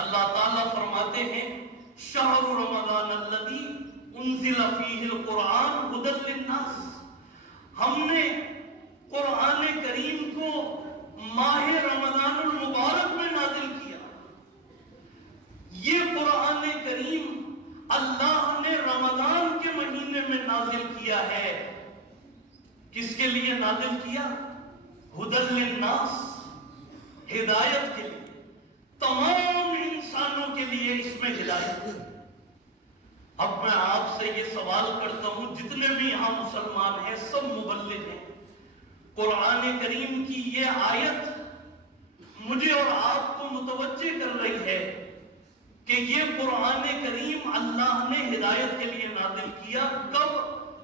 اللہ تعالیٰ فرماتے ہیں شہر رمضان الذی انزل فیہ القرآن ھدی للناس، ہم نے قرآن کریم کو ماہ رمضان المبارک میں نازل کیا۔ یہ قرآن کریم اللہ نے رمضان کے مہینے میں نازل کیا ہے۔ کس کے لیے نازل کیا؟ ھدی للناس، ہدایت کے لیے، تمام انسانوں کے لیے اس میں ہدایت ہے۔ اب میں آپ سے یہ سوال کرتا ہوں، جتنے بھی یہاں مسلمان ہیں سب مبلغ ہیں، قرآن کریم کی یہ آیت مجھے اور آپ کو متوجہ کر رہی ہے کہ یہ قرآن کریم اللہ نے ہدایت کے لیے نازل کیا۔ کب؟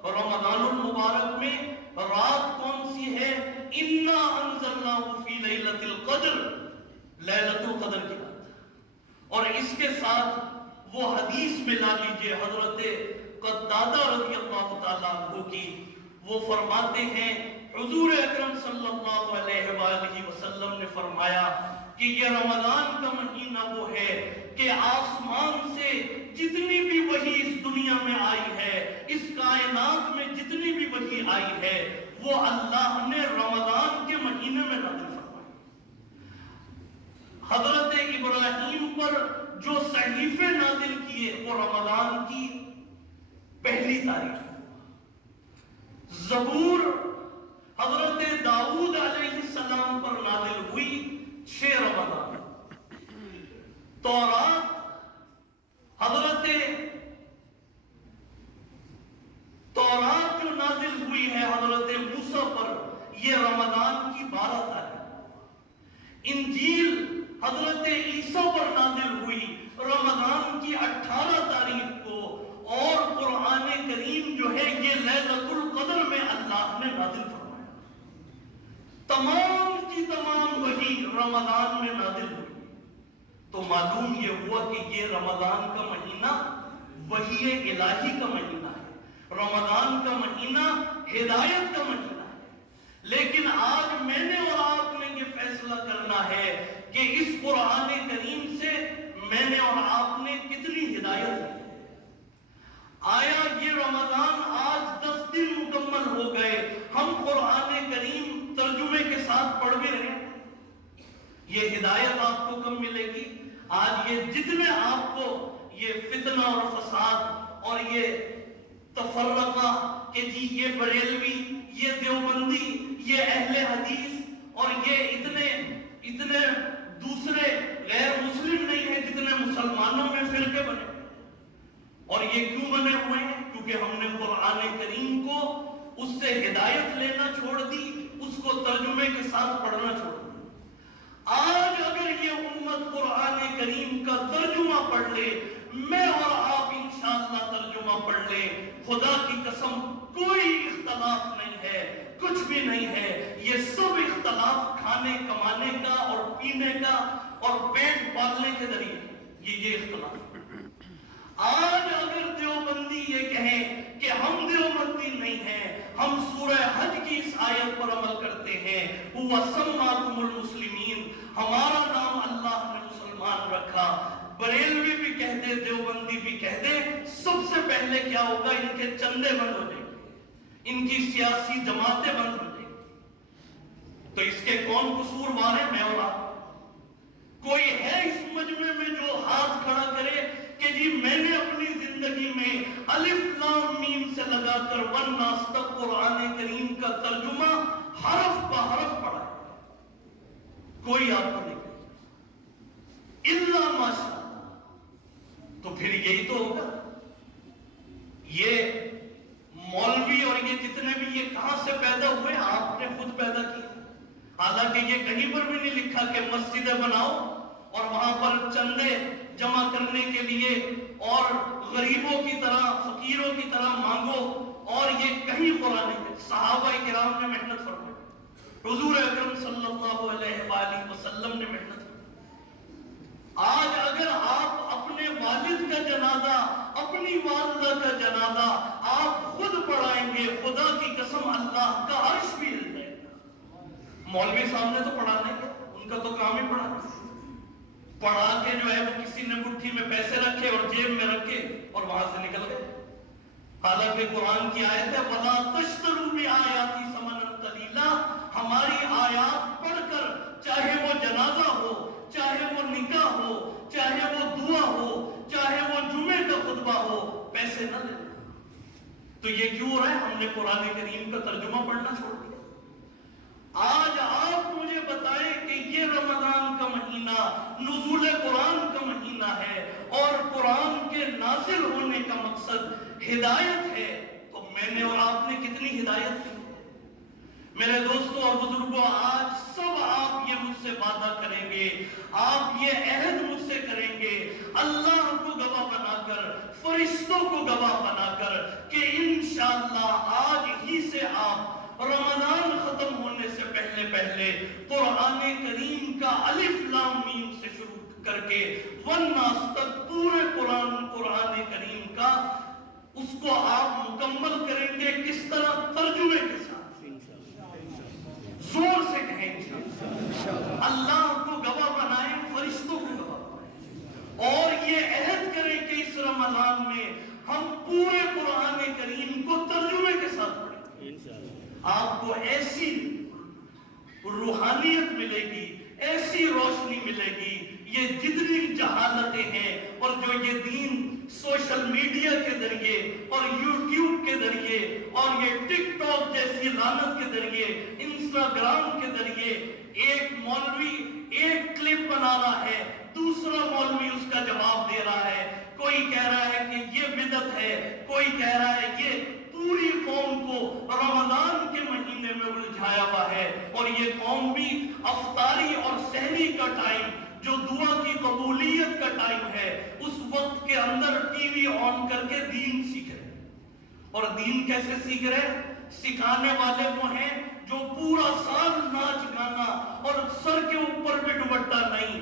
رمضان المبارک میں۔ رات کون سی ہے؟ اِنَّا أَنزَلْنَاهُ فِي لَيْلَةِ الْقَدْرِ، لیلۃ القدر کی بات۔ اور اس کے ساتھ وہ حدیث ملا لیجئے حضرت قتادہ رضی اللہ تعالیٰ عنہ کی، وہ فرماتے ہیں حضور اکرم صلی اللہ علیہ وآلہ وسلم نے فرمایا کہ یہ رمضان کا مہینہ وہ ہے کہ آسمان سے جتنی بھی وحی اس دنیا میں آئی ہے، اس کائنات میں جتنی بھی وحی آئی ہے، وہ اللہ نے رمضان کے مہینے میں نازل فرمائی۔ حضرت ابراہیم پر جو صحیفے نازل کیے وہ رمضان کی پہلی تاریخ۔ زبور حضرت داؤد علیہ السلام پر نازل ہوئی 6 رمضان۔ تورات جو نازل ہوئی ہے حضرت موسیٰ پر، یہ رمضان کی 12 تاریخ۔ انجیل حضرت عیسیٰ پر نازل ہوئی رمضان کی 18 تاریخ کو، اور قرآن کریم جو ہے یہ لیلۃ القدر میں اللہ نے نازل فرمایا۔ تمام کی تمام وحی رمضان میں نازل ہوئی۔ تو معلوم یہ ہوا کہ یہ رمضان کا مہینہ وحی الہی کا مہینہ ہے، رمضان کا مہینہ ہدایت کا مہینہ ہے۔ لیکن آج میں نے اور آپ نے یہ فیصلہ کرنا ہے کہ اس قرآن کریم سے میں نے اور آپ نے کتنی ہدایت لی ہے۔ آیا یہ رمضان آج 10 دن مکمل ہو گئے، ہم قرآن کریم ترجمے کے ساتھ پڑھ بھی رہے ہیں؟ یہ ہدایت آپ کو کب ملے گی؟ آج یہ جتنے آپ کو یہ فتنہ اور فساد اور یہ تفرقہ کہ جی یہ بریلوی، یہ دیوبندی، یہ اہل حدیث اور یہ اتنے دوسرے غیر مسلم نہیں ہیں جتنے مسلمانوں میں فرقے بنے، اور یہ کیوں بنے ہوئے ہیں؟ کیونکہ ہم نے قرآن کریم کو اس سے ہدایت لینا چھوڑ دی، اس کو ترجمے کے ساتھ پڑھنا چھوڑ دی۔ آج اگر یہ امت قرآن کریم کا ترجمہ پڑھ لے، میں اور آپ انشاءاللہ ترجمہ پڑھ لیں، خدا کی قسم کوئی اختلاف نہیں ہے، کچھ بھی نہیں ہے۔ یہ سب اختلاف کھانے کمانے کا اور پینے کا اور پیٹ پالنے کے ذریعے یہ اختلاف۔ آج اگر دیوبندی یہ کہیں کہ ہم دیوبندی نہیں ہیں، ہم سورہ حج کی اس آیت پر عمل کرتے ہیں، هُوَ سَمَّاكُمُ الْمُسْلِمِينَ، ہمارا نام اللہ نے مسلمان رکھا، بریلوی بھی کہہ دے، دیوبندی بھی کہہ دے، سب سے پہلے کیا ہوگا؟ ان کے چندے بند ہو جائیں گے، ان کی سیاسی جماعتیں بند ہو جائیں گی۔ تو اس کے کون قصوروار ہیں؟ میں اور آپ۔ کوئی ہے اس مجمع میں جو ہاتھ کھڑا کرے کہ جی میں نے اپنی زندگی میں الف لام میم سے لگا کر والناس تک قرآن کریم کا ترجمہ حرف بہ حرف پڑھا ہے؟ کوئی آپ کو نہیں کہے الا ماشاءاللہ۔ تو پھر یہی تو ہوگا۔ یہ مولوی اور یہ جتنے بھی یہ کہاں سے پیدا ہوئے؟ آپ نے خود پیدا کیا۔ حالانکہ یہ کہیں پر بھی نہیں لکھا کہ مسجدیں بناؤ اور وہاں پر چندے جمع کرنے کے لیے اور غریبوں کی طرح فقیروں کی طرح مانگو، اور یہ کہیں قرآن میں صحابہ کرام نے محنت فرمائی، حضور اکرم صلی اللہ علیہ وآلہ وسلم نے محنت فرمائی۔ آج اگر آپ اپنے والد کا جنازہ، اپنی والدہ کا جنازہ آپ خود پڑھائیں گے، خدا کی قسم اللہ کا عرش بھی ہل جائے گا۔ مولوی صاحب نے تو پڑھانے کا، ان کا تو کام ہی پڑھانا، پڑھا کے جو ہے وہ کسی نے مٹھی میں پیسے رکھے اور جیب میں رکھے اور وہاں سے نکل گئے. حالانکہ قرآن کی آیت ہے وَلَا تَشْتَرُوا بِآيَاتِي ثَمَنًا قَلِيلًا. ہماری آیات پڑھ کر چاہے وہ جنازہ ہو، چاہے وہ نکاح ہو، چاہے وہ دعا ہو، چاہے وہ جمعے کا خطبہ ہو، پیسے نہ لینا. تو یہ کیوں ہو رہا ہے؟ ہم نے قرآن کریم کا ترجمہ پڑھنا چھوڑ دیا. آج آپ مجھے بتائیں کہ یہ رمضان کا مہینہ نزول قرآن کا مہینہ ہے اور قرآن کے نازل ہونے کا مقصد ہدایت ہے، تو میں نے اور آپ نے کتنی ہدایت کی؟ میرے دوستوں اور بزرگوں، آج سب آپ یہ مجھ سے وعدہ کریں گے، آپ یہ عہد مجھ سے کریں گے، اللہ کو گواہ بنا کر، فرشتوں کو گواہ بنا کر، کہ انشاءاللہ آج ہی سے آپ رمضان ختم ہونے سے پہلے پہلے قرآن کریم کا الف لام میم سے شروع کر کے والناس تک پورے قرآن کریم کا اس کو آپ مکمل کریں گے. کس طرح؟ ترجمے کے ساتھ. زور سے کہیں انشاءاللہ. اللہ کو گواہ بنائیں، فرشتوں کو گواہ بنائیں، اور یہ عہد کریں کہ اس رمضان میں ہم پورے قرآن کریم کو ترجمے کے ساتھ پڑھیں. آپ کو ایسی روحانیت ملے گی، ایسی روشنی ملے گی. یہ جتنی جہالتیں ہیں اور جو یہ دین سوشل میڈیا کے ذریعے اور یوٹیوب کے ذریعے اور یہ ٹک ٹاک جیسی لعنت کے ذریعے، انسٹاگرام کے ذریعے، ایک مولوی ایک کلپ بنا رہا ہے، دوسرا مولوی اس کا جواب دے رہا ہے. کوئی کہہ رہا ہے کہ یہ بدعت ہے، کوئی کہہ رہا ہے یہ پوری قوم کو رمضان کے مہینے میں الجھایا ہوا ہے. اور یہ قوم بھی افطاری اور سحری کا ٹائم، جو دعا کی قبولیت کا ٹائم ہے، اس وقت کے اندر ٹی وی آن کر کے دین سیکھ رہے. اور دین کیسے سیکھ رہے؟ سکھانے والے وہ ہیں جو پورا سال ناچ گانا اور سر کے اوپر بھی دوپٹہ نہیں.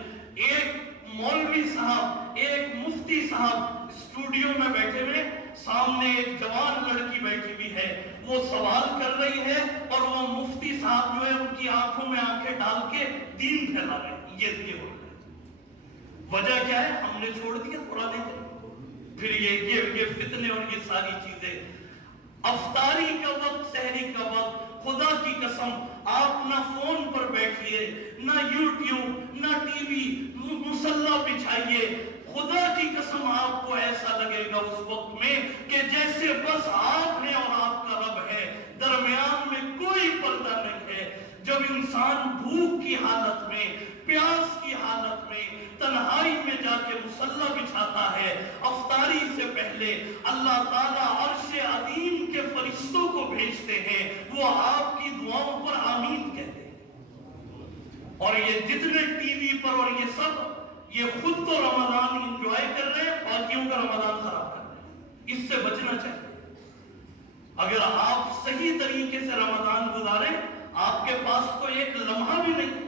ایک مولوی صاحب، ایک مفتی صاحب اسٹوڈیو میں بیٹھے ہوئے، سامنے ایک جوان لڑکی بیٹھی ہوئی ہے، وہ سوال کر رہی ہے اور وہ مفتی صاحب جو ہے ان کی آنکھوں میں آنکھیں ڈال کے دین پھیلا رہے ہیں. یہ ہو رہا ہے. وجہ کیا ہے؟ ہم نے چھوڑ دیا قرآن کریم. پھر یہ فتنے اور یہ ساری چیزیں. افطاری کا وقت، سحری کا وقت، خدا کی قسم آپ نہ فون پر بیٹھیے، نہ یوٹیوب، نہ ٹی وی، مصلی بچھائیے. خدا کی قسم آپ کو ایسا لگے گا اس وقت میں کہ جیسے بس آپ ہیں اور آپ کا رب ہے، درمیان میں کوئی پردہ نہیں ہے. جب انسان بھوک کی حالت میں، پیاس کی حالت میں، تنہائی میں جا کے مصلی بچھاتا ہے، افطاری سے پہلے اللہ تعالیٰ عرش عظیم کے فرشتوں کو بھیجتے ہیں، وہ آپ کی دعاؤں پر آمین کہتے ہیں. اور یہ جتنے ٹی وی پر اور یہ سب، یہ خود تو رمضان انجوائے کر رہے ہیں، باقیوں کا رمضان خراب کر رہے ہیں. اس سے بچنا چاہیے. اگر آپ صحیح طریقے سے رمضان گزاریں، آپ کے پاس تو ایک لمحہ بھی نہیں،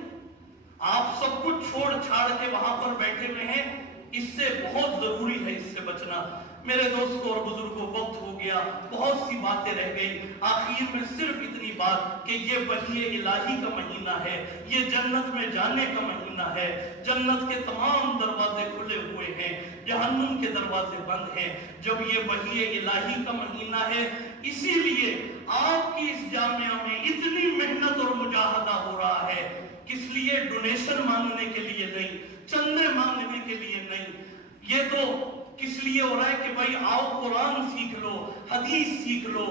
آپ سب کچھ چھوڑ چھاڑ کے وہاں پر بیٹھے ہوئے ہیں. اس سے بہت ضروری ہے، اس سے بچنا. میرے دوستوں اور بزرگوں، وقت ہو گیا، بہت سی باتیں رہ گئی. آخر میں صرف اتنی بات کہ یہ وحی الہی کا مہینہ ہے، یہ جنت میں جانے کا مہینہ ہے. جنت کے تمام دروازے کھلے ہوئے ہیں، جہنم کے دروازے بند ہیں. جب یہ وحی الہی کا مہینہ ہے، اسی لیے آپ کی اس جامعہ میں اتنی محنت اور مجاہدہ ہو رہا ہے. کس لیے؟ ڈونیشن مانگنے کے لیے نہیں، چندے مانگنے کے لیے نہیں. یہ تو کس لیے ہو رہا ہے کہ بھائی آؤ قرآن سیکھ لو، حدیث سیکھ لو.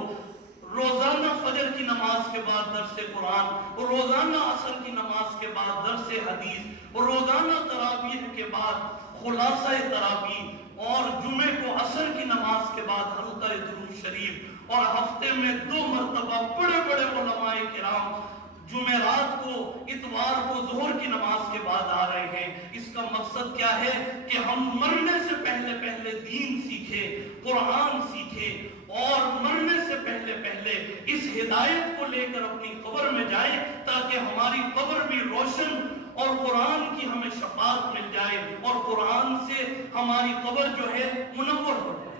روزانہ فجر کی نماز کے بعد درس قرآن، روزانہ عصر کی نماز کے بعد درس حدیث، روزانہ تراویح کے بعد خلاصہ تراویح، اور جمعے کو عصر کی نماز کے بعد حلقہ درود شریف، اور ہفتے میں 2 مرتبہ بڑے بڑے علماء کرام جمعرات کو، اتوار کو ظہر کی نماز کے بعد آ رہے ہیں. اس کا مقصد کیا ہے؟ کہ ہم مرنے سے پہلے پہلے دین سیکھیں، قرآن سیکھیں، اور مرنے سے پہلے پہلے اس ہدایت کو لے کر اپنی قبر میں جائیں، تاکہ ہماری قبر بھی روشن اور قرآن کی ہمیں شفاعت مل جائے، اور قرآن سے ہماری قبر جو ہے منور ہو جائے.